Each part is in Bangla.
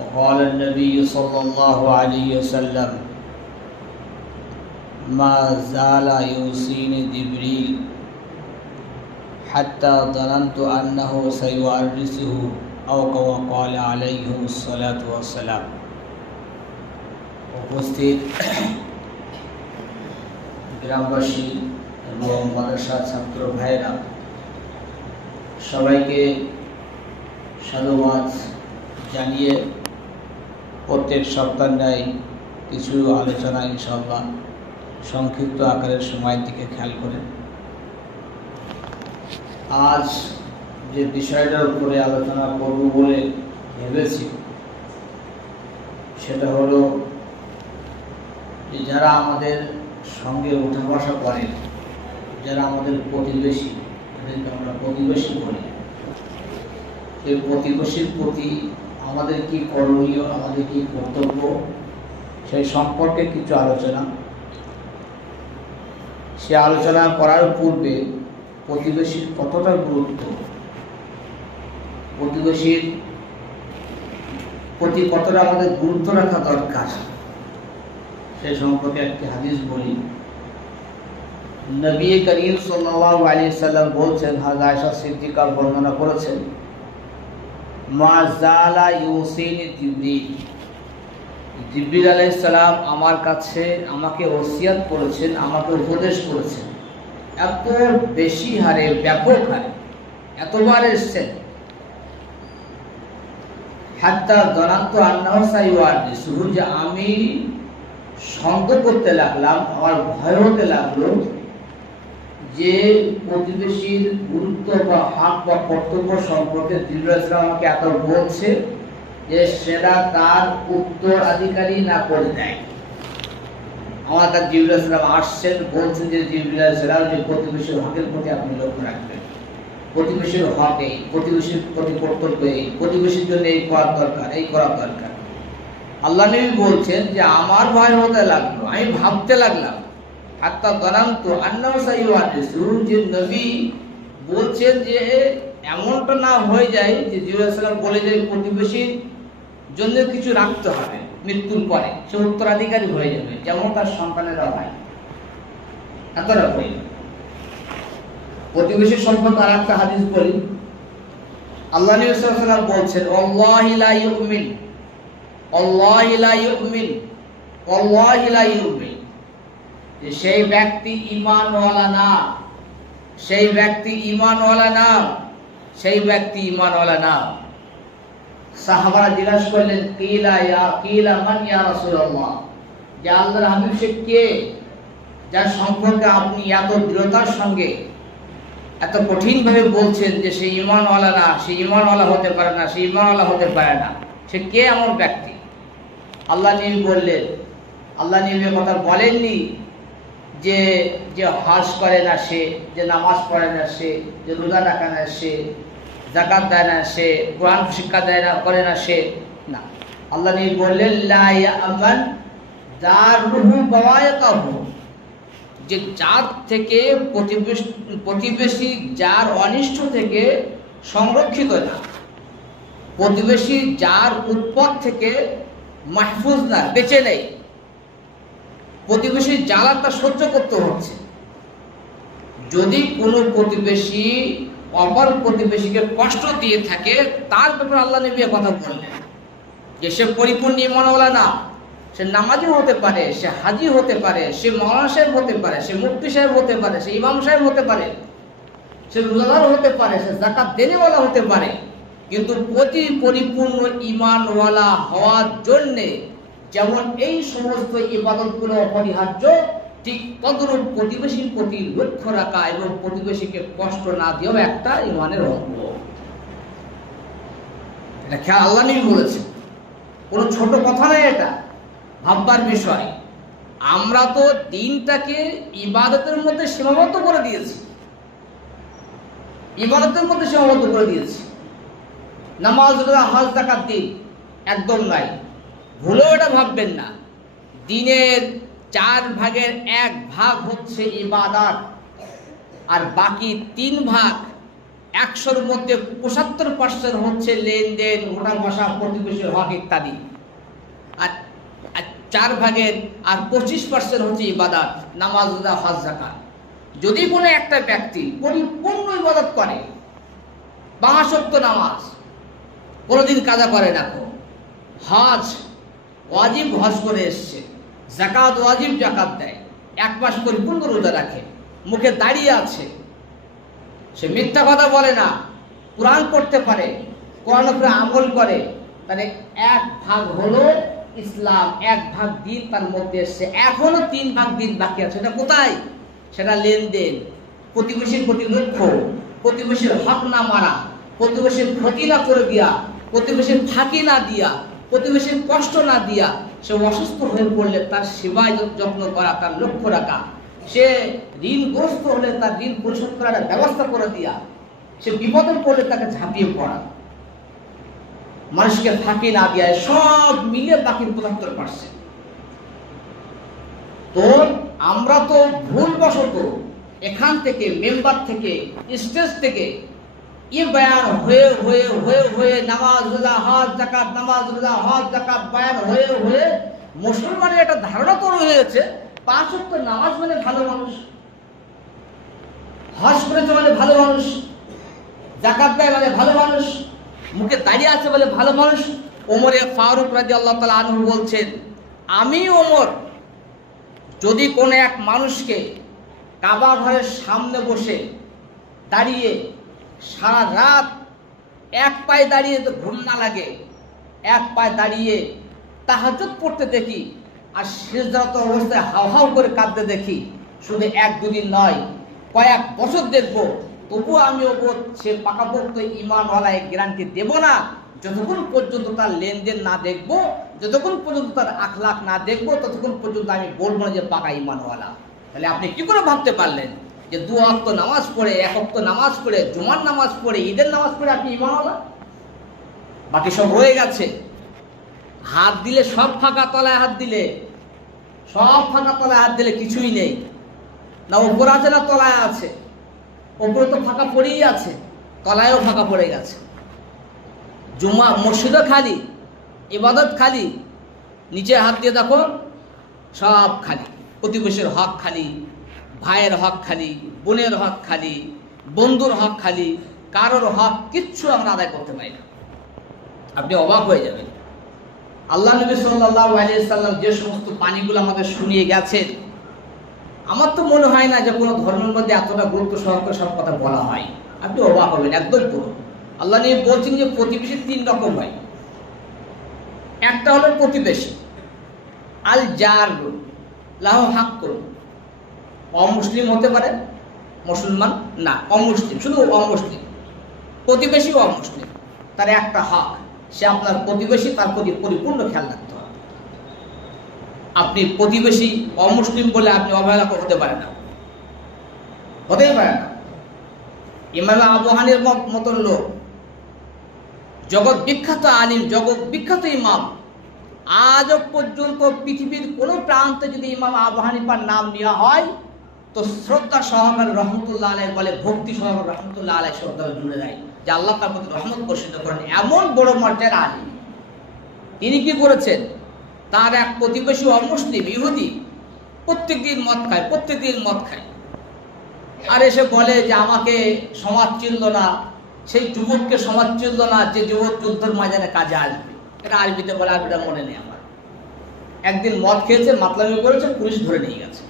وقال النبي صلى الله عليه وسلم ما زال يوصيني جبريل حتى ظننت أنه سيورثه أو كما قال عليه الصلاة والسلام উপস্থিত গ্রামবাসী এবং মাদ্রাসা ছাত্র ভাইরা সবাইকে সাধুবাদ জানিয়ে প্রত্যেক সপ্তাহ কিছু আলোচনা ইনশাল্লাহ সংক্ষিপ্ত আকারের সময়ের দিকে খেয়াল করে। আজ যে বিষয়টার উপরে আলোচনা করব বলে ভেবেছি, সেটা হলো যে যারা আমাদের সঙ্গে ওঠা বসা করে, যারা আমাদের প্রতিবেশী যাদেরকে আমরা প্রতিবেশী বলি। এই প্রতিবেশীর প্রতি আমাদের কি করণীয়, আমাদের কি কর্তব্য, সেই সম্পর্কে কিছু আলোচনা। সে আলোচনা করার পূর্বে প্রতিবেশীর কতটা গুরুত্ব? প্রতিবেশীর প্রতি কতটা আমাদের গুরুত্ব রাখা দরকার? সে সম্পর্কে একটি হাদিস বলি। নবী করিম সাল্লাল্লাহু আলাইহি সাল্লাম বলছেন, হাজ আয়েশা সিদ্দিকা বর্ণনা করেছেন মা জালা ইউসিনি জিবরিল। আমার কাছে আমাকে ওসিয়াত করেছেন, আমাকে উপদেশ করেছেন। এত বেশি হারে, ব্যাপক হারে, এতবার এসছেন। হাত্তা দনান্ত আন্নাহ সাইওয়ার্দি, শুধু যে আমি সন্দেহ করতে লাগলাম, আমার ভয় হতে লাগল যে প্রতিবেশীর গুরুত্ব বা হাক বা কর্তব্য সম্পর্কে আমাকে এত বলছে যে সেটা তার উত্তরাধিকারী না করে দেয়। আমার আসছেন, বলছেন যে যে প্রতিবেশীর হকের প্রতি আপনি লক্ষ্য রাখবেন। প্রতিবেশীর হক এই, প্রতিবেশীর প্রতি কর্তব্য এই, প্রতিবেশীর জন্য এই করার দরকার, এই করার দরকার। আল্লাহ নবী বলছেন যে আমার ভয় হতে লাগল, আমি ভাবতে লাগলাম হাত্তা দরান্ত আন্নাও সাইওয়াদিসুন যে নবী বলছেন যে এমনটা না হয়ে যায় যে জিরুসালাম বলে যে প্রতিবেশীর জন্য কিছু রাখতে হবে মৃত্যুর পরে। সে উত্তরাধিকারী হয়ে যাবে, যেমন তার সন্তানেরা হয় এতটা হয়ে প্রতিবেশীর সম্পর্কে আর একটা হাদিস বলি। আল্লাহ নবী সাল্লাল্লাহু বলছেন, আল্লাহি লা ইউমিন, আল্লাহি লা ইউমিন, আল্লাহি লা ইউমিন। সেই ব্যক্তি ঈমানওয়ালা না, সেই ব্যক্তি ঈমানওয়ালা না, সেই ব্যক্তি ঈমানওয়ালা না। সাহাবারা জিজ্ঞাসা করলেন, কিলা ইয়া, কিলা মান ইয়া রাসূলুল্লাহ? যে আল্লাহর হাবিব সে কে? যার সম্পর্কে আপনি এত দৃঢ়তার সঙ্গে এত কঠিন ভাবে বলছেন যে সে ইমানওয়ালা না, সে ইমানওয়ালা হতে পারে না, সে ইমানওয়ালা হতে পারে না। সে কে এমন ব্যক্তি? আল্লাহ নবী বললেন, আল্লাহ নবী কথা বলেননি। যে যে হজ করে না সে, যে নামাজ পড়ে না সে, যে রোজা রাখে না সে জাকাত দেয় না সে, কোরআন শিক্ষা দেয় না, করে না সে, না। আল্লাহ নবী বললেন বাওয়ায়াকাহু যে যার থেকে প্রতিবেশী প্রতিবেশী যার অনিষ্ট থেকে সংরক্ষিত না। প্রতিবেশী যার উৎপদ থেকে মাহফুজ না, বেঁচে নেই। প্রতিবেশীর জ্বালাটা সহ্য করতে হচ্ছে। যদি কোনো প্রতিবেশী অপর প্রতিবেশীকে কষ্ট দিয়ে থাকে, তার ব্যাপারে আল্লাহ নবী কথা বললেন। যে সে পরিপূর্ণ ইমানওয়ালা না, সে নামাজি হতে পারে, সে হাজি হতে পারে, সে মৌলানা সাহেব হতে পারে, সে মুফতি সাহেব হতে পারে, সে ইমাম সাহেব হতে পারে, সে রোজাদার হতে পারে, সে জাকাত দেনেওয়ালা হতে পারে। কিন্তু প্রতি পরিপূর্ণ ইমানওয়ালা হওয়ার জন্যে যেমন এই সমস্ত ইবাদতগুলো অপরিহার্য, ঠিক তদরূপ প্রতিবেশীর প্রতি লক্ষ্য রাখা এবং প্রতিবেশীকে কষ্ট না দিয়েও একটা ইমানের অঙ্গ এটা খেয়াল আল্লাহ বলেছে কোনো ছোট কথা নয় এটা, ভাববার বিষয়। আমরা তো দিনটাকে ইবাদতের মধ্যে সীমাবদ্ধ করে দিয়েছি। ইবাদতের মধ্যে সীমাবদ্ধ করে দিয়েছি। নামাজ হাজ টাকার দিন একদম নাই। ভুলেও এটা ভাববেন না। দিনের চার ভাগের এক ভাগ হচ্ছে ইবাদত, আর বাকি তিন ভাগ একশোর মধ্যে পঁচাত্তর পার্সেন্ট হচ্ছে লেনদেন ওটা বসা প্রতিবেশীর হক ইত্যাদি। আর চার ভাগের আর পঁচিশ পার্সেন্ট হচ্ছে ইবাদত, নামাজ হজ জাকাত যদি কোনো একটা ব্যক্তি পরিপূর্ণ ইবাদত করে বাংশক্ত নামাজ, কোনোদিন কাজা করে না হজ ওয়াজিব হজ করে এসছে। জাকাত ওয়াজিব জাকাত দেয়। এক মাস পরিপূর্ণ রোজা রাখে। মুখে দাঁড়িয়ে আছে। সে মিথ্যা কথা বলে না। কোরআন করতে পারে কোরআন উপরে আমল করে। তাহলে এক ভাগ হলো ইসলাম, এক ভাগ দিন। তার মধ্যে এসছে এখনও তিন ভাগ দিন বাকি আছে। সেটা কোথায়? সেটা লেনদেন। প্রতিবেশীর প্রতি লক্ষ্য। প্রতিবেশীর হক না মারা। প্রতিবেশীর ক্ষতি না করে দিয়া। প্রতিবেশীর ফাঁকি না দিয়া। প্রতিবেশীর কষ্ট না দিয়া সে অসুস্থ হয়ে পড়লে তার সেবায় যত্ন করা, তার লক্ষ্য রাখা। সে ঋণগ্রস্ত হলে তার ঋণ পরিশোধ করার ব্যবস্থা করে দিয়া সে বিপদে পড়লে তাকে ঝাঁপিয়ে পড়া। মানুষকে ফাঁকি না দিয়া সব মিলে বাকি পঁচাত্তর পার্সেন্ট তো আমরা তো ভুলবশত এখান থেকে, মেম্বার থেকে, স্টেজ থেকে ই বয়ান হয়ে হয়ে হয়ে হয়ে নামাজ রোজা হজ জাকাত নামাজ রোজা হজ জাকাত বয়ান হয়ে হয়ে মুসলমানের একটা ধারণা তৈরি হয়েছে, পাঁচ ওয়াক্ত নামাজ মানে ভালো মানুষ। হজ করেছে মানে ভালো মানুষ। জাকাত দেয় মানে ভালো মানুষ। মুখে দাঁড়িয়ে আছে বলে ভালো মানুষ। ওমরে ফারুক রাজি আল্লাহ তালা আনহু বলছেন, আমি ওমর, যদি কোনো এক মানুষকে কাবা ঘরের সামনে বসে দাঁড়িয়ে সারা রাত এক পায়ে দাঁড়িয়ে তো ঘুম না লাগে। এক পায়ে দাঁড়িয়ে তাহাজত পড়তে দেখি, আর শেষদারত অবস্থায় হাও হাও করে কাঁদতে দেখি। শুধু এক দুদিন নয়, কয়েক বছর দেখব। তবুও আমি ওপর সে পাকাপোক্ত ইমানওয়ালায় গ্যারান্টি দেব না। যতক্ষণ পর্যন্ত তার লেনদেন না দেখব, যতক্ষণ পর্যন্ত তার আখলাখ না দেখব, ততক্ষণ পর্যন্ত আমি বলব না যে পাকা ইমানওয়ালা। তাহলে আপনি কি করে ভাবতে পারলেন? যে দু অক্ত নামাজ পড়ে, এক অক্ত নামাজ পড়ে, জুমার নামাজ পড়ে, ঈদের নামাজ পড়ে আপনি ইমানওয়ালা বাকি সব রয়ে গেছে। হাত দিলে সব ফাঁকা তলায় হাত দিলে, সব ফাঁকা তলায় হাত দিলে কিছুই নেই। না, উপর আছে না তলায় আছে। ওপরে তো ফাঁকা পড়েই আছে, তলায়ও ফাঁকা পড়ে গেছে। জুমা, মসজিদও খালি, ইবাদত খালি, নিচে হাত দিয়ে দেখো, সব খালি। প্রতিবেশীর হক খালি ভাইয়ের হক খালি, বোনের হক খালি, বন্ধুর হক খালি, কারোর হক কিচ্ছু আমরা আদায় করতে পারি না। আপনি অবাক হয়ে যাবেন। আল্লাহ নবী সাল্লাহ আলিয়াল্লাম যে সমস্ত পানিগুলো আমাদের শুনিয়ে গেছেন, আমার তো মনে হয় না যে কোনো ধর্মের মধ্যে এতটা গুরুত্ব সহকারে সব কথা বলা হয়। আপনি অবাক হবেন, একদম পুরো। আল্লাহ নিয়ে বলছেন যে প্রতিবেশী তিন রকম হয়। একটা হলো প্রতিবেশী আল জার লাহ হাক করুন অমুসলিম হতে পারে, মুসলমান না, অমুসলিম, শুধু অমুসলিম। প্রতিবেশী অমুসলিম, তার একটা হক, সে আপনার প্রতিবেশী, তার প্রতি পরিপূর্ণ খেয়াল রাখতে হবে। আপনি প্রতিবেশী অমুসলিম বলে আপনি অবহেলা হতে পারেন না। হতেই পারে না। ইমাম আবহানের মতন লোক, জগৎ বিখ্যাত আলিম, জগৎ বিখ্যাত ইমাম আজ পর্যন্ত পৃথিবীর কোনো প্রান্তে যদি ইমাম আবু হানিফার নাম নেওয়া হয় তো শ্রদ্ধা সহকারে রহমতুল্লাহ আলাই বলে, ভক্তি সহকারে রহমতুল্লাহ আলাই শ্রদ্ধা জুড়ে যায়। যে আল্লাহ তার প্রতি রহমত বর্ষিত করেন, এমন বড় মর্যাদার আলিম তিনি কি করেছেন? তার এক প্রতিবেশী অমুসলিম, ইহুদি প্রত্যেক দিন মদ খায় প্রত্যেক দিন মদ খায়। আর এসে বলে যে, আমাকে সমাজ চিনল না, সেই যুবককে সমাজ চিনল না, যে যুবক যুদ্ধের মাঝানে কাজে আসবে। এটা আরবিতে বলে আরবিটা মনে নেই আমার। একদিন মদ খেয়েছে মাতলামি করেছে পুলিশ ধরে নিয়ে গেছে।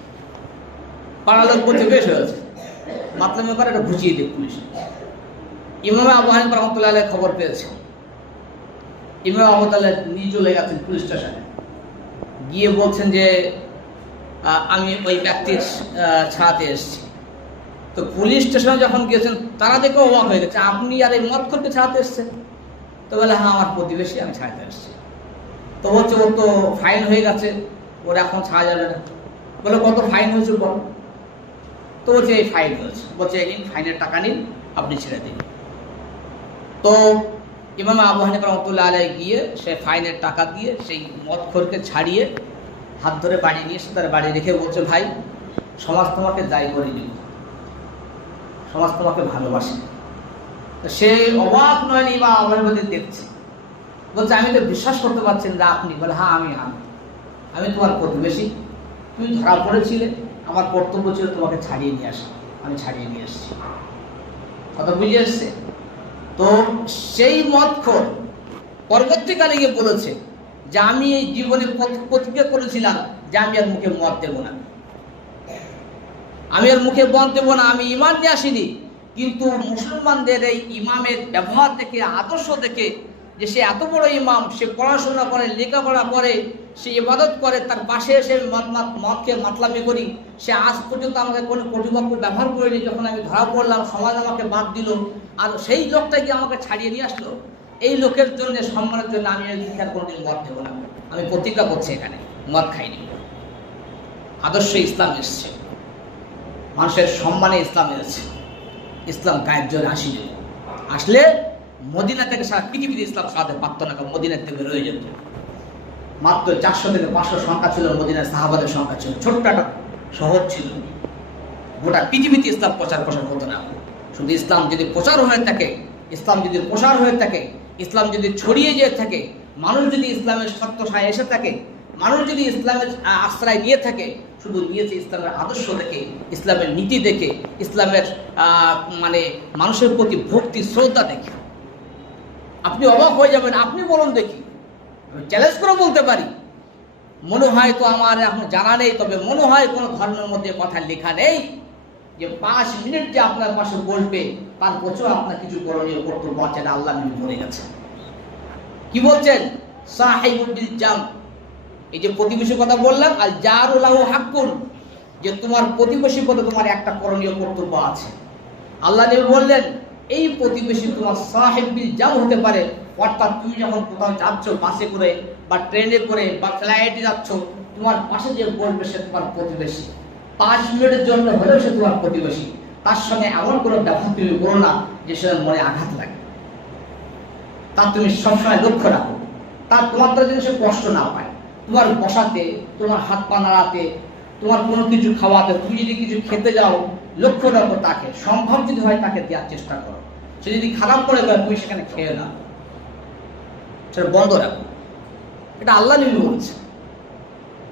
পাড়ার লোক প্রতিবেশ হয়েছে মাতলামি করে এটা ঘুচিয়ে দিয়ে পুলিশ। ইমামে আবু হানিফ রহমতুল্লাহ খবর পেয়েছে। ইমাম আবু তাল্লাহ নিয়ে চলে গেছেন পুলিশ স্টেশনে। গিয়ে বলছেন যে আমি ওই ব্যক্তির ছাড়াতে এসেছি। তো পুলিশ স্টেশনে যখন গিয়েছেন, তারা দেখে অবাক হয়ে গেছে, আপনি আর এই মদ করতে ছাড়াতে এসছেন? তো বলে হ্যাঁ আমার প্রতিবেশী, আমি ছাড়াতে এসেছি। তো বলছে, ওর তো ফাইন হয়ে গেছে, ওর এখন ছাড়া যাবে না। বলে, কত ফাইন হয়েছে বল? তো বলছে এই ফাইন হয়েছে বলছে, এই ফাইনের টাকা নিন, আপনি ছেড়ে দিন। তো ইমাম আবু হানিফ রহমতুল্লাহ আলাই গিয়ে সে ফাইনের টাকা দিয়ে সেই মদখোরকে ছাড়িয়ে হাত ধরে বাড়ি নিয়ে এসে তার বাড়ি রেখে বলছে, ভাই, সমাজ তোমাকে দায়ী করে নিল। সমাজ তোমাকে ভালোবাসে। সে অবাক নয় বা আমার মধ্যে দেখছে। বলছে, আমি তো বিশ্বাস করতে পারছি না আপনি। বলে হ্যাঁ আমি আমি। আমি তোমার প্রতিবেশী। তুমি ধরা পড়েছিলে। আমার কর্তব্য ছিল তোমাকে ছাড়িয়ে নিয়ে আসা। আমি ছাড়িয়ে নিয়ে এসেছি। কথা বুঝে এসছে? তো সেই মতখোর পরবর্তীকালে গিয়ে বলেছে যে আমি এই জীবনে প্রত- প্রতিজ্ঞা করেছিলাম যে আমি আর মুখে মত দেবো না। আমি আর মুখে মত দেবো না, আমি ইমান নিয়ে আসিনি। কিন্তু মুসলমানদের এই ইমামের ব্যবহার দেখে, আদর্শ দেখে যে সে এত বড় ইমাম, সে পড়াশোনা করে, লেখাপড়া করে, সে ইবাদত করে, তার পাশে এসে মতকে মাতলামি করি। সে আজ পর্যন্ত আমাকে কোনো কটুবাক্য ব্যবহার করেনি যখন আমি ধরা পড়লাম, সমাজ আমাকে বাদ দিল। আর সেই লোকটা কি আমাকে ছাড়িয়ে নিয়ে আসলো। এই লোকের জন্য, সম্মানের জন্য আমি শিক্ষার কোনোদিন মত দেবো না। আমি প্রতিজ্ঞা করছি এখানে, মদ খাইনি আদর্শ ইসলাম এসছে। মানুষের সম্মানে ইসলাম এসেছে। ইসলাম গায়ের জন্য আসিনি আসলে মদিনা থেকে সারা পৃথিবীতে ইসলাম সাহায্য পারত না কারণ মদিনার থেকে রয়ে যেত। মাত্র চারশো থেকে পাঁচশো সংখ্যা ছিল, মদিনার সাহাবাদের সংখ্যা ছিল। ছোট্ট একটা শহর ছিল। গোটা পৃথিবীতে ইসলাম প্রচার প্রসার হতো না। শুধু ইসলাম যদি প্রচার হয়ে থাকে, ইসলাম যদি প্রসার হয়ে থাকে, ইসলাম যদি ছড়িয়ে যেয়ে থাকে, মানুষ যদি ইসলামের সত্য সায় এসে থাকে, মানুষ যদি ইসলামের আশ্রয় নিয়ে থাকে, শুধু নিয়েছে ইসলামের আদর্শ দেখে, ইসলামের নীতি দেখে, ইসলামের মানে মানুষের প্রতি ভক্তি, শ্রদ্ধা দেখে। আপনি অবাক হয়ে যাবেন, আপনি বলুন দেখি। চ্যালেঞ্জ করে বলতে পারি। মনে হয় তো আমার এখন জানা নেই, তবে মনে হয় কোনো ধর্মের মধ্যে কথা লেখা নেই যে পাঁচ মিনিট যে আপনার পাশে বলবে, তার পছেও আপনার কিছু করণীয় কর্তব্য আছে আল্লাহ নবী বলে গেছে। কি বলছেন? সাহেবুদ্দিন জাম। এই যে প্রতিবেশীর কথা বললাম আর যার জারুল্লাহ হাক্কুন। যে তোমার প্রতিবেশী পদে তোমার একটা করণীয় কর্তব্য আছে। আল্লাহ নবী বললেন এই প্রতিবেশী তোমার সাহেব জাম হতে পারে। অর্থাৎ তুমি যখন কোথাও যাচ্ছ, বাসে করে বা ট্রেনে করে বা ফ্লাইটে যাচ্ছ, তোমার পাশে যে বসবে সে তোমার প্রতিবেশী। পাঁচ মিনিটের জন্য হলেও সে তোমার প্রতিবেশী। তার সঙ্গে এমন কোনো ব্যবহার তুমি করো না যে সে মনে আঘাত লাগে। তা তুমি সবসময় লক্ষ্য রাখো। তার তোমার দ্বারা যেন সে কষ্ট না পায়, তোমার বসাতে, তোমার হাত পা নাড়াতে তোমার কোনো কিছু খাওয়াতে তুমি যদি কিছু খেতে যাও লক্ষ্য রাখো তাকে, সম্ভব যদি হয় তাকে দেওয়ার চেষ্টা করো। সে যদি খারাপ করে দেয়, তুমি সেখানে খেয়ে না সেটা বন্ধ রাখো। এটা আল্লাহ নবী বলছে।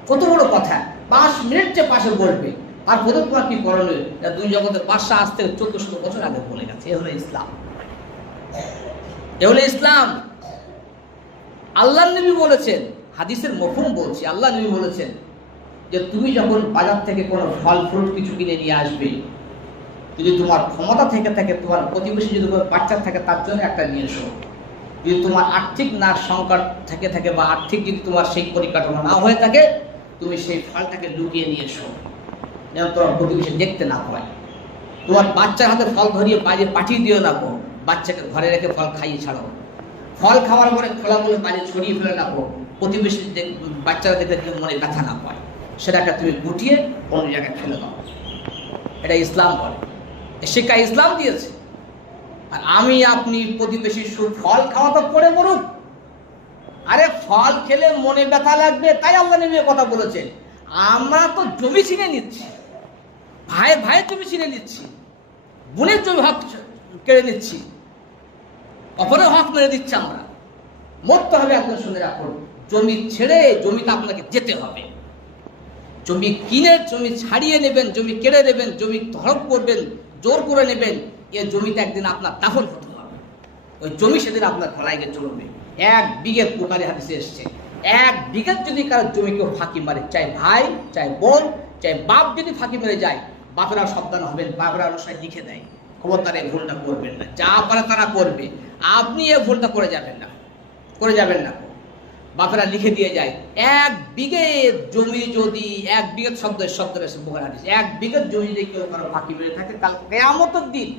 কত বড় কথা। পাঁচ মিনিট যে পাশে বসবে তারপরে তোমার কি করণীয় এটা দুই জগতের আজ থেকে চোদ্দশো বছর আগে বলে গেছে, এ হলো ইসলাম। এ হলো ইসলাম। আল্লাহ নবী বলেছেন, হাদিসের মফুম বলছি, আল্লাহ নবী বলেছেন যে তুমি যখন বাজার থেকে কোনো ফল ফ্রুট কিছু কিনে নিয়ে আসবে, যদি তোমার ক্ষমতা থেকে থাকে, তোমার প্রতিবেশী যদি বাচ্চা থাকে, তার জন্য একটা নিয়ে এসো। যদি তোমার আর্থিক না সংকট থেকে থাকে বা আর্থিক যদি তোমার সেই পরিকাঠামো না হয়ে থাকে, তুমি সেই ফলটাকে লুকিয়ে নিয়ে এসো। যেন তোমার প্রতিবেশী দেখতে না পায়। তোমার বাচ্চার হাতে ফল ধরিয়ে বাইরে পাঠিয়ে দিও না গো। বাচ্চাকে ঘরে রেখে ফল খাইয়ে ছাড়ো। ফল খাওয়ার পরে খোলা বলে বাইরে ছড়িয়ে ফেলে রাখো। প্রতিবেশী বাচ্চারা দেখলে মনে ব্যথা না পায়। সেটাকে তুমি গুটিয়ে অন্য জায়গায় ফেলে দাও। এটা ইসলাম বলে। শিক্ষা ইসলাম দিয়েছে। আর আমি, আপনি প্রতিবেশীর সু ফল খাওয়া তো পড়ে মরুক। আরে ফল খেলে মনে ব্যথা লাগবে, তাই আল্লাহ এ কথা বলেছেন। আমরা তো জমি ছিনে নিচ্ছি। ভাই ভাই জমি ছিনে নিচ্ছি। বোনের জমি হক কেড়ে নিচ্ছি। অপরের হক মেরে দিচ্ছি আমরা। মরতে হবে একজন শুনে রাখুন। জমি ছেড়ে জমিতে আপনাকে যেতে হবে। জমি কিনে, জমি ছাড়িয়ে নেবেন, জমি কেড়ে নেবেন, জমি ধরপ করবেন, জোর করে নেবেন, এ জমিতে একদিন আপনার দাফন হতে হবে। ওই জমি সেদিন আপনার গিয়ে চলবে। এক বিঘের পোকারে হাদিসে এসছে, এক বিঘের যদি কারও জমি কেউ ফাঁকি মারে, চাই ভাই, চাই বোন, চাই বাপ যদি ফাঁকি মেরে যায়, বাপেরা সাবধান হবেন, বাপেরা অনুসারে লিখে দেয়, খবরদার এই ভুলটা করবেন না, যা পারে তারা করবে, আপনি এ ভুলটা করে যাবেন না, করে যাবেন না। বাপেরা লিখে দিয়ে যায়, এক বিঘে জমি যদি, এক বিঘে শব্দ শব্দ রয়েছে বোখার হাদিস, এক বিঘে জমি যদি কেউ কারও ফাঁকি মেরে থাকে, কাল কেয়ামতের দিন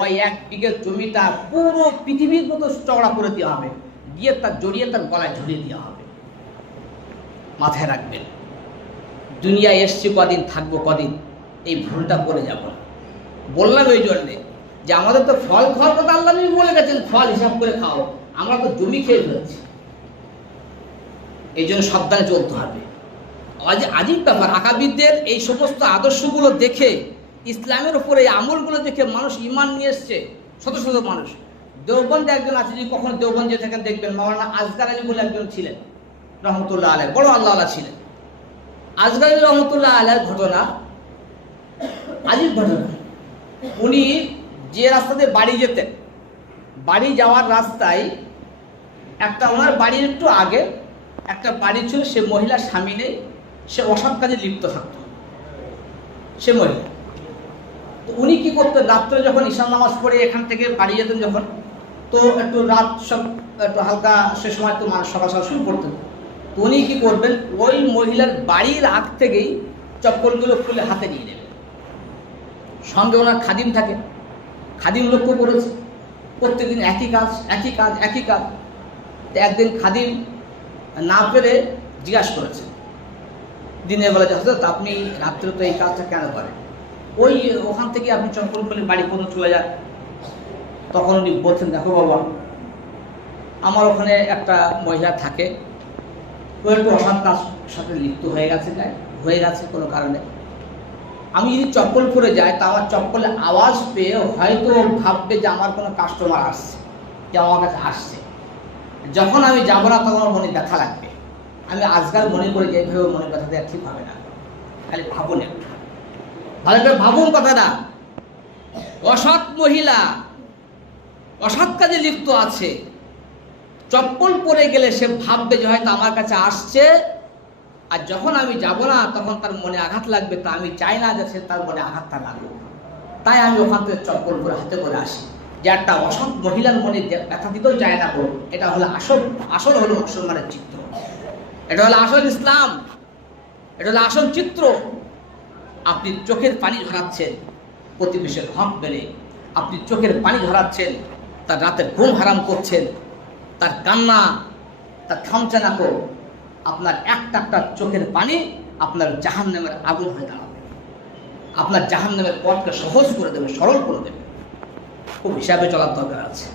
ওই এক বিঘে জমিটা পুরো পৃথিবীর মতো চওড়া করে দেওয়া হবে দিয়ে তার জড়িয়ে তার গলায় ঝুলিয়ে দেওয়া হবে। মাথায় রাখবেন দুনিয়া এসছি কদিন, থাকব কদিন, এই ভুলটা করে যাব। বললাম ওই জন্যে যে আমাদের তো ফল খাওয়ার কথা আল্লাহ বলে গেছেন, ফল হিসাব করে খাও, আমরা তো জমি খেয়ে ফেলছি। এই জন্য সাবধানে চলতে হবে। আজ আজিব ব্যাপার, আকাবিদদের এই সমস্ত আদর্শগুলো দেখে, ইসলামের উপরে এই আমলগুলো দেখে মানুষ ইমান নিয়ে এসছে, শত শত মানুষ। দেওবন্দে একজন আছে যদি কখনো দেওবন্দে থাকেন, দেখবেন মাওলানা আজগার আলী বলে একজন ছিলেন, রহমতুল্লাহ আলাই বড় আল্লাহ আল্লাহ ছিলেন। আজগার আলী রহমতুল্লাহ আলাইয়ের ঘটনা, আজীব ঘটনা। উনি যে রাস্তাতে বাড়ি যেতেন, বাড়ি যাওয়ার রাস্তায় একটা ওনার বাড়ির একটু আগে একটা বাড়ি ছিল, সে মহিলা স্বামী নেই, সে অসৎ কাজে লিপ্ত থাকতো। সে মহিলা। তো উনি কি করতেন? রাত্রে যখন ঈশান নামাজ পড়ে এখান থেকে বাড়ি যেতেন যখন, তো একটু রাত সব একটু হালকা সে সময় তো মানুষ সকাল সকাল শুরু করতেন। তো উনি কি করবেন? ওই মহিলার বাড়ির আগ থেকেই চপ্পলগুলো খুলে হাতে নিয়ে নেবেন। সঙ্গে ওনার খাদিম থাকে। খাদিম লক্ষ্য করেছে। প্রত্যেকদিন একই কাজ একই কাজ একই কাজ। তো একদিন খাদিম না পেরে জিজ্ঞাসা করেছে। দিনের বেলা যাচ্ছে আপনি রাত্রে তো এই কাজটা কেন করেন? ওই ওখান থেকে আপনি চপ্পল খুলে বাড়ি পর্যন্ত চলে যান। তখন উনি বলছেন, দেখো বাবা, আমার ওখানে একটা মহিলা থাকে। ও একটু অসৎ কাজ সাথে লিপ্ত হয়ে গেছে হয়ে গেছে কোনো কারণে। আমি যদি চপ্পল পরে যাই, তা আমার চপ্পলে আওয়াজ পেয়ে হয়তো ভাববে যে আমার কোনো কাস্টমার আসছে, যে আমার কাছে আসছে। যখন আমি যাব না, তখন আমার মনে ব্যথা লাগবে। আমি আজকাল মনে করি যে, এইভাবে মনে ব্যথা দেওয়া ঠিক হবে না। খালি ভাবুন ভালো করে ভাবুন কথাটা। অসৎ মহিলা, অসৎ কাজে লিপ্ত আছে। চপ্পল পরে গেলে সে ভাববে যে, হয়তো আমার কাছে আসছে। আর যখন আমি যাব না, তখন তার মনে আঘাত লাগবে। তা আমি চাই না যে, সে তার মনে আঘাতটা লাগুক। তাই আমি ওখান থেকে চপ্পল করে হাতে করে আসি। যে একটা অসৎ মহিলার মনে ব্যথা দিতেও চায় না করুন এটা হলো আসল আসল হলো মুসলমানের চিত্র। এটা হলো আসল ইসলাম। এটা হলো আসল চিত্র। আপনি চোখের পানি ঝরাচ্ছেন, প্রতিবেশের হক বেড়ে আপনি চোখের পানি ঝরাচ্ছেন, তার রাতের ঘুম হারাম করছেন, তার কান্না, তার খামচানা কো আপনার একটা একটা চোখের পানি আপনার জাহান নামের আগুন হয়ে দাঁড়াবে। আপনার জাহান নামের পথকে সহজ করে দেবে, সরল করে দেবে। খুব হিসাবে চলার দরকার আছে।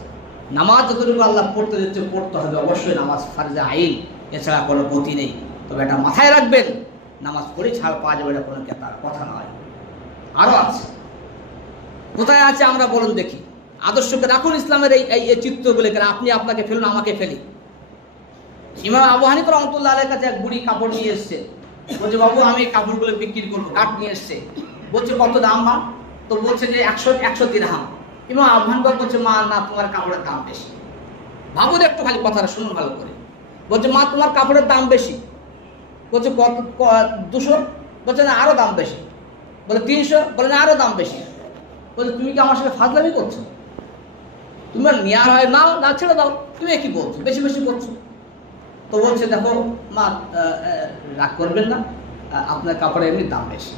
নামাজ যতটুকু আল্লাহ পড়তে দিচ্ছে, পড়তে হবে। অবশ্যই নামাজ ফার্জে আইন, এছাড়া কোনো গতি নেই। তবে এটা মাথায় রাখবেন, নামাজ পড়ে ছাড় পাওয়া যাবে এটা কোনো তার কথা নয়। আরও আছে। কোথায় আছে আমরা বলুন দেখি। আদর্শকে রাখুন ইসলামের এই এই চিত্রগুলো কেন আপনি আপনাকে ফেলুন, আমাকে ফেলি। ইমাম আবু হানিফ রহমতুল্লাহ আলের কাছে এক বুড়ি কাপড় নিয়ে এসছে। বলছে, বাবু, আমি এই কাপড়গুলো বিক্রি করব। কাঠ নিয়ে এসছে। বলছে, কত দাম, মা? তো বলছে যে, একশো একশো দিরহাম ইমাম আবু হানিফ বলছে মা, না, তোমার কাপড়ের দাম বেশি। ভাবুন একটু খালি কথাটা শুনুন ভালো করে। বলছে, মা, তোমার কাপড়ের দাম বেশি। বলছে কত দুশো? বলছে, না আরও দাম বেশি। বলে তিনশো? বলে না আরও দাম বেশি। বলছে, তুমি কি আমার সাথে ফাজলামি করছ? তুমি আর নেওয়ার হয় নাও, না, ছেড়ে দাও। তুমি কি বলছো? বেশি বেশি করছ। তো বলছে, দেখো, মা রাগ করবেন না আপনার কাপড়ের এমনি দাম বেশি।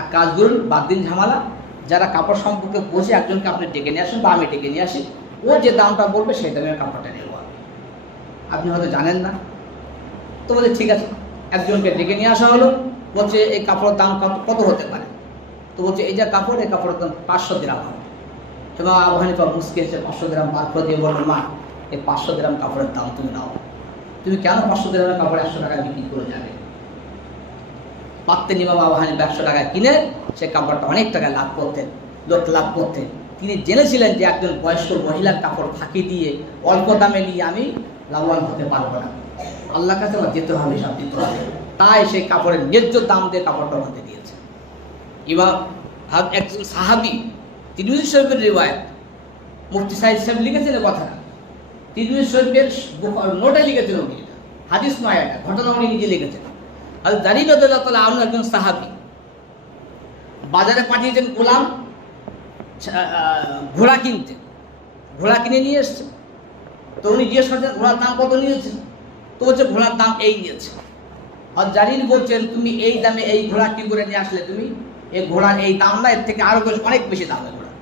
এক কাজ করুন, বাদ দিন ঝামেলা যারা কাপড় সম্পর্কে বোঝে, একজনকে আপনি ডেকে নিয়ে আসেন বা আমি ডেকে নিয়ে আসি, ও যে দামটা বলবে সেই দামে কাপড়টা নেব। আপনি হয়তো জানেন না। তো বলে, ঠিক আছে। একজনকে ডেকে নিয়ে আসা হলো, বলছে, এই কাপড়ের দাম কত হতে পারে? তো বলছে, এই যে কাপড়, এই কাপড়ের দাম পাঁচশো গ্রাম হবে। এবং আবু হানিফা মুসকে এসে পাঁচশো গ্রাম বার করে দিয়ে বলল, মা, এই পাঁচশো গ্রাম কাপড়ের দাম তুমি নাও। তুমি কেন পাঁচশো গ্রামের কাপড় একশো টাকায় বিক্রি করে যাবে? পাত্তে নিমাম আবু একশো টাকায় কিনে সে কাপড়টা অনেক টাকায় লাভ করতেন লোক লাভ করতেন। তিনি জেনেছিলেন যে একজন বয়স্ক মহিলার কাপড় ফাঁকি দিয়ে অল্প দামে নিয়ে আমি লাভবান হতে পারব না। আল্লাহ কাছে আমার যেতে হবে, সব দিতে হবে। তাই সেই কাপড়ের ন্যায্য দাম দিয়ে কাপড়টা আমাকে দিয়েছে। এবার একজন সাহাবি তিরমিজি শরীফের রিওয়ায়ত। মুফতি সাহেব সাহেব লিখেছেন কথাটা। তিরমিজি শরীফের নোটে লিখেছেন উনি হাদিস নয় এটা, ঘটনা উনি নিজে লিখেছেন। আর দাঁড়িয়ে রদুল্লাহ তালা আমন একজন সাহাবি। বাজারে পাঠিয়েছেন গোলাম ঘোড়া কিনতে। ঘোড়া কিনে নিয়ে এসছে। তো উনি জিজ্ঞেস করছেন ঘোড়ার দাম কত নিয়েছেন তো হচ্ছে ঘোড়ার দাম এই নিয়েছে। আর জারির বলছেন, তুমি এই দামে এই ঘোড়া কি করে নিয়ে আসলে তুমি? এই ঘোড়ার এই দাম না, এর থেকে আরও বেশ, অনেক বেশি দাম ঘোড়া।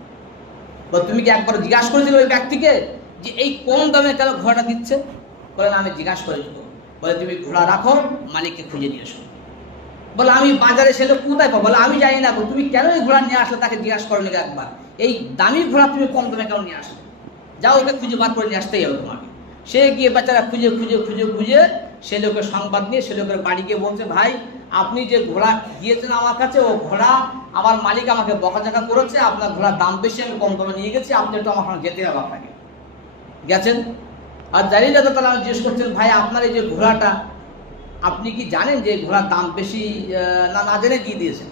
বল তুমি কি একবার জিজ্ঞাসা করেছিলে ওই ব্যক্তিকে যে, এই কম দামে কেন ঘোড়াটা দিচ্ছে? বলেন আমি জিজ্ঞাসা করেছিল বলে, তুমি ঘোড়া রাখো, মালিককে খুঁজে নিয়ে এসো। বলে, আমি বাজারে সেলে কোথায় পাবো? বলে, আমি জানি না তুমি কেন এই ঘোড়া নিয়ে আসলে তাকে জিজ্ঞাসা করো নাকি একবার? এই দামি ঘোড়া তুমি কম দামে কেন নিয়ে আসলে? যাও, ওকে খুঁজে বার করে নিয়ে আসতেই হবে তোমাকে। সে গিয়ে বেচারা খুঁজে খুঁজে খুঁজে খুঁজে সে লোকের সংবাদ নিয়ে, সে লোকের বাড়ি গিয়ে বলছে, ভাই, আপনি যে ঘোড়া দিয়েছেন আমার কাছে, ও ঘোড়া আমার মালিক আমাকে বকাঝাকা করেছে, আপনার ঘোড়ার দাম বেশি, আমি কম দামে নিয়ে গেছি, আপনি একটু আমার যেতে হবে আপনাকে। গেছেন? আর জালিল রাজা তালা জিজ্ঞেস করছেন, ভাই, আপনার এই যে ঘোড়াটা আপনি কি জানেন যে ঘোড়ার দাম বেশি না না জেনে দিয়ে দিয়েছেন?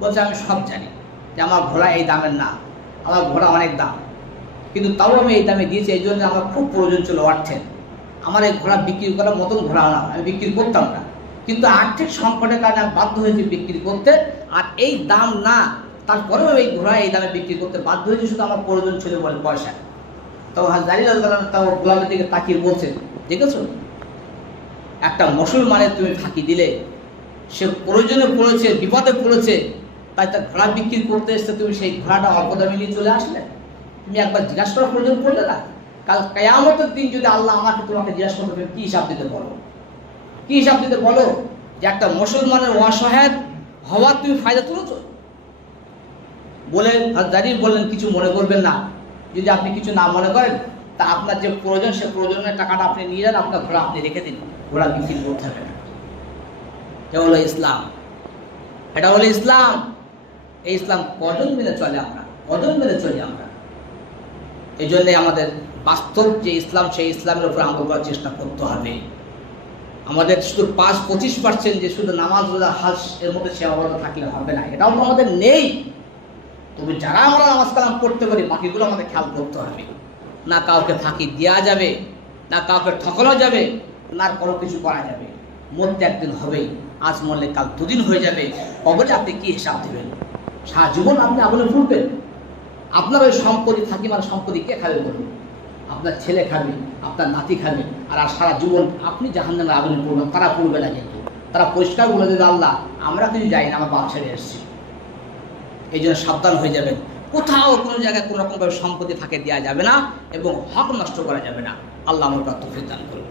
বলছে, আমি সব জানি যে আমার ঘোড়া এই দামের না, আমার ঘোড়া অনেক দাম। কিন্তু তাও আমি এই দামে দিয়েছি, এই জন্য আমার খুব প্রয়োজন ছিল অর্থের। আমার এই ঘোড়া বিক্রি করার মতন ঘোড়া না, আমি বিক্রি করতাম না। কিন্তু আর্থিক সংকটের কারণে আমি বাধ্য হয়েছি বিক্রি করতে, আর এই দাম না, তারপরেও এই ঘোড়া এই দামে বিক্রি করতে বাধ্য হয়েছি, শুধু আমার প্রয়োজন ছিল বলে পয়সা। তো হাজারিল তাও গোলামের দিকে তাকিয়ে বলছেন দেখেছ? একটা মুসলমানের তুমি ফাঁকি দিলে, সে প্রয়োজনে পড়েছে, বিপদে পড়েছে, তাই তার ঘোড়া বিক্রি করতে এসে তুমি সেই ঘোড়াটা অল্প দামে নিয়ে চলে আসলে। তুমি একবার জিজ্ঞাসা করার প্রয়োজন পড়লে না? কাল কেয়ামতের দিন যদি আল্লাহ আমাকে তোমাকে জিজ্ঞাসা করতে কি হিসাব দিতে বলো? কি হিসাব দিতে বলো? যে একটা মুসলমানের অসহায় হওয়ার তুমি ফায়দা তুলেছো? বলে জারির বললেন কিছু মনে করবেন না। যদি আপনি কিছু না মনে করেন তা আপনার যে প্রয়োজন, সে প্রয়োজনের টাকাটা আপনি নিয়ে যান, আপনার ঘোড়া আপনি রেখে দিন। ঘোড়া বিক্রি করতে হবে এটা হলো ইসলাম। এটা হলো ইসলাম। এই ইসলাম কজন মেনে চলে আমরা? কজন মেনে চলি আমরা? এই জন্যে আমাদের বাস্তব যে ইসলাম, সেই ইসলামের উপর আমল করার চেষ্টা করতে হবে। আমাদের শুধু পাঁচ, পঁচিশ পার্সেন্ট যে শুধু নামাজ, রোজা হাস এর মধ্যে সীমাবদ্ধ থাকলে হবে না। এটাও তো আমাদের নেই। তবে যারা আমরা নামাজ কালাম পড়তে পারি, বাকিগুলো আমাদের খেয়াল করতে হবে। না কাউকে ফাঁকি দেওয়া যাবে, না কাউকে ঠকানো যাবে, না কোনো কিছু করা যাবে। মরতে একদিন হবেই, আজ মরলে কাল দুদিন হয়ে যাবে। কবরে আপনি কি হিসাব দেবেন? সারা জীবন আপনি আগুনে ফুলবেন আপনার ওই সম্পত্তি থাকি মানে সম্পত্তি কে খাবে বলুন? আপনার ছেলে খাবে, আপনার নাতি খাবে, আর আর সারা জীবন আপনি জাহান নামে আগুনে পড়বেন, তারা পড়বে না কিন্তু। তারা পরিষ্কার বলে দেবে, আল্লাহ, আমরা কিছু যাই না, আমার বাপ ছেড়ে এসেছি। এই জন্য সাবধান হয়ে যাবেন। কোথাও কোনো জায়গায় কোনো রকমভাবে সম্পত্তি ফাঁকে দেওয়া যাবে না এবং হক নষ্ট করা যাবে না। আল্লাহ আমার তৌফিক দান করুন।